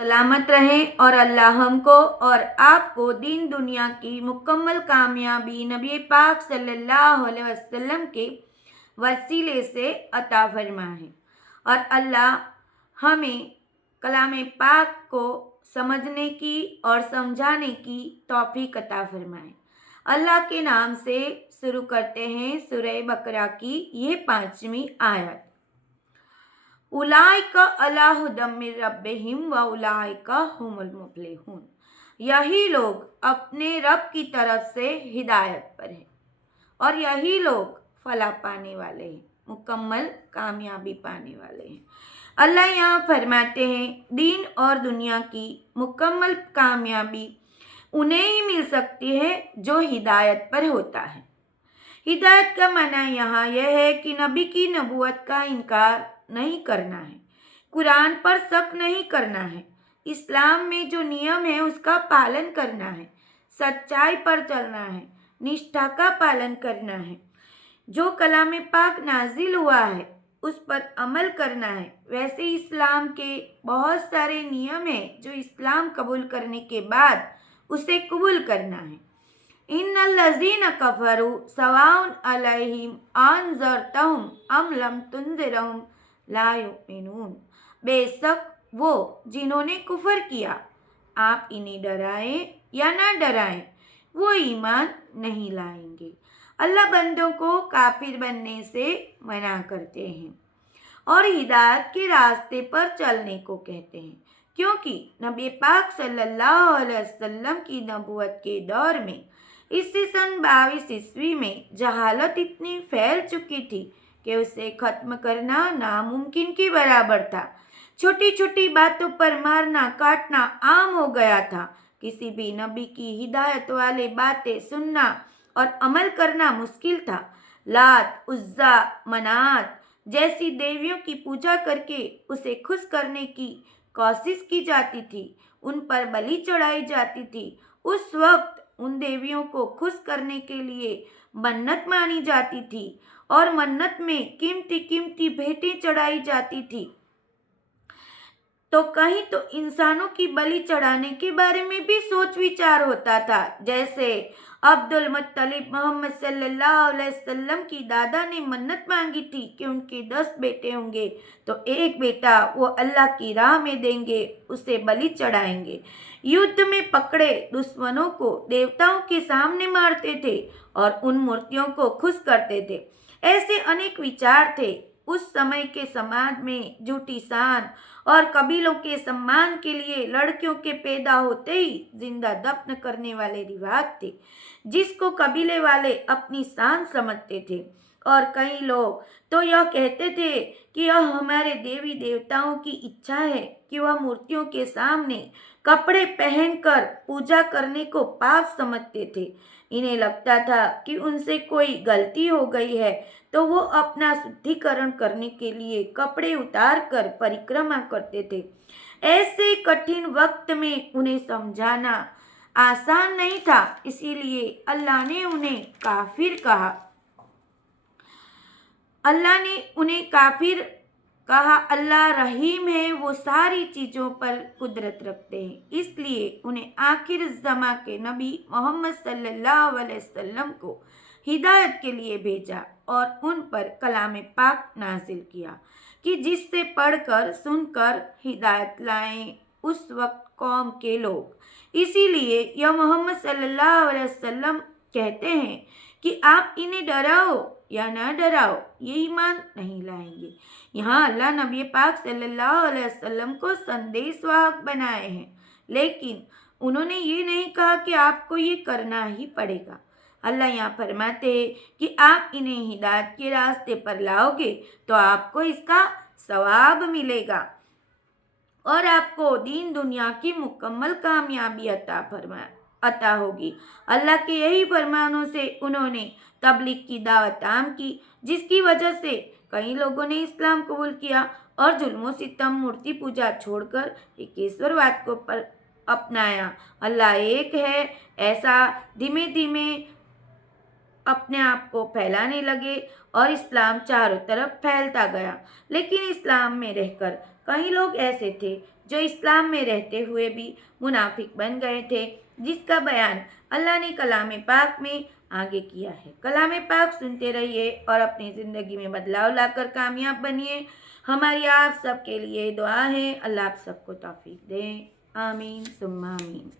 सलामत रहें और अल्लाह हमको और आपको दीन दुनिया की मुकम्मल कामयाबी नबी पाक सल्लल्लाहु अलैहि वसल्लम के वसीले से अता फरमाए और अल्लाह हमें कलाम पाक को समझने की और समझाने की तौफीक अता फरमाए। अल्लाह के नाम से शुरू करते हैं सूरह बकरा की ये 5वीं आयत। उलाइका अला हुदम मिर रब्बिहिम व उलाइका हुमुल मुफ्लिहून। यही लोग अपने रब की तरफ से हिदायत पर हैं और यही लोग फलाह पाने वाले हैं, मुकम्मल कामयाबी पाने वाले हैं। अल्लाह यहाँ फरमाते हैं दीन और दुनिया की मुकम्मल कामयाबी उन्हें ही मिल सकती है जो हिदायत पर होता है। हिदायत का माना यहाँ यह है कि नबी की नबूवत का इनकार नहीं करना है, कुरान पर शक नहीं करना है, इस्लाम में जो नियम है उसका पालन करना है, सच्चाई पर चलना है, निष्ठा का पालन करना है, जो कलाम पाक नाजिल हुआ है उस पर अमल करना है। वैसे इस्लाम के बहुत सारे नियम हैं जो इस्लाम कबूल करने के बाद उसे कबूल करना है। इन्नल्लज़ीना कफ़रू सवाउन अलैहिम अन्ज़रतहुम अम लम तुनज़िरहुम ला युमिनून। बेशक वो जिन्होंने कुफर किया, आप इन्हें डराएं या ना डराएं, वो ईमान नहीं लाएंगे। अल्लाह बंदों को काफिर बनने से मना करते हैं और हिदायत के रास्ते पर चलने को कहते हैं, क्योंकि नबी पाक सल्लल्लाहु अलैहि वसल्लम की नबूवत के दौर में इससे सन 22 ईस्वी में जहालत इतनी फैल चुकी थी कि उसे खत्म करना नामुमकिन के बराबर था। छोटी छोटी बातों पर मारना काटना आम हो गया था। किसी भी नबी की हिदायत वाले बातें सुनना और अमल करना मुश्किल था। लात, उज्जा, मनात जैसी देवियों की पूजा करके उसे खुश करने की कोशिश की जाती थी, उन पर बलि चढ़ाई जाती थी। उस वक्त उन देवियों को खुश करने के लिए मन्नत मानी जाती थी और मन्नत में कीमती कीमती भेंटें चढ़ाई जाती थी। तो कहीं तो इंसानों की बलि चढ़ाने के बारे में भी सोच विचार होता था। जैसे अब्दुल मुत्तलिब मोहम्मद सल्लल्लाहु अलैहि वसल्लम की दादा ने मन्नत मांगी थी कि उनके 10 बेटे होंगे तो एक बेटा वो अल्लाह की राह में देंगे, उसे बलि चढ़ाएंगे। युद्ध में पकड़े दुश्मनों को देवताओं के सामने मारते थे और उन मूर्तियों को खुश करते थे। ऐसे अनेक विचार थे। उस समय के समाज में झूठी शान और कबीलों के सम्मान के लिए लड़कियों के पैदा होते ही जिंदा दफन करने वाले रिवाज थे, जिसको कबीले वाले अपनी शान समझते थे। और कई लोग तो यह कहते थे कि यह हमारे देवी देवताओं की इच्छा है कि वह मूर्तियों के सामने कपड़े पहनकर पूजा करने को पाप समझते थे। इन्हें लगता था कि उनसे कोई गलती हो गई है तो वो अपना शुद्धिकरण करने के लिए कपड़े उतार कर परिक्रमा करते थे। ऐसे कठिन वक्त में उन्हें समझाना आसान नहीं था, इसीलिए अल्लाह ने उन्हें काफिर कहा। अल्लाह ने उन्हें काफिर कहा। अल्लाह रहीम है, वो सारी चीज़ों पर कुदरत रखते हैं, इसलिए उन्हें आखिर ज़मा के नबी मोहम्मद सल्लल्लाहु अलैहि वसल्लम को हिदायत के लिए भेजा और उन पर कलाम पाक नाजिल किया कि जिससे पढ़कर सुनकर हिदायत लाएं उस वक्त कौम के लोग। इसीलिए यह मोहम्मद सल्लल्लाहु अलैहि वसल्लम कहते हैं कि आप इन्हें डराओ या ना डराओ, ये ईमान नहीं लाएंगे। यहाँ अल्लाह नबी पाक सल्लल्लाहु अलैहि वसल्लम को संदेशवाहक बनाए हैं, लेकिन उन्होंने ये नहीं कहा कि आपको ये करना ही पड़ेगा। अल्लाह यहाँ फरमाते हैं कि आप इन्हें हिदायत के रास्ते पर लाओगे तो आपको इसका सवाब मिलेगा और आपको दीन दुनिया की मुकम्मल कामयाबी अता होगी। अल्लाह के यही फरमानों से उन्होंने तबलीग की दावत आम की, जिसकी वजह से कई लोगों ने इस्लाम कबूल किया और जुल्म सितम मूर्ति पूजा छोड़कर एकेश्वरवाद को अपनाया। अल्लाह एक है, ऐसा धीमे धीमे अपने आप को फैलाने लगे और इस्लाम चारों तरफ फैलता गया। लेकिन इस्लाम में रहकर कई लोग ऐसे थे जो इस्लाम में रहते हुए भी मुनाफिक बन गए थे, जिसका बयान अल्लाह ने कलाम पाक में आगे किया है। कलाम पाक सुनते रहिए और अपनी ज़िंदगी में बदलाव लाकर कामयाब बनिए। हमारी आप सबके लिए दुआ है। अल्लाह आप सबको तौफीक दे। आमीन सुम्मा आमीन।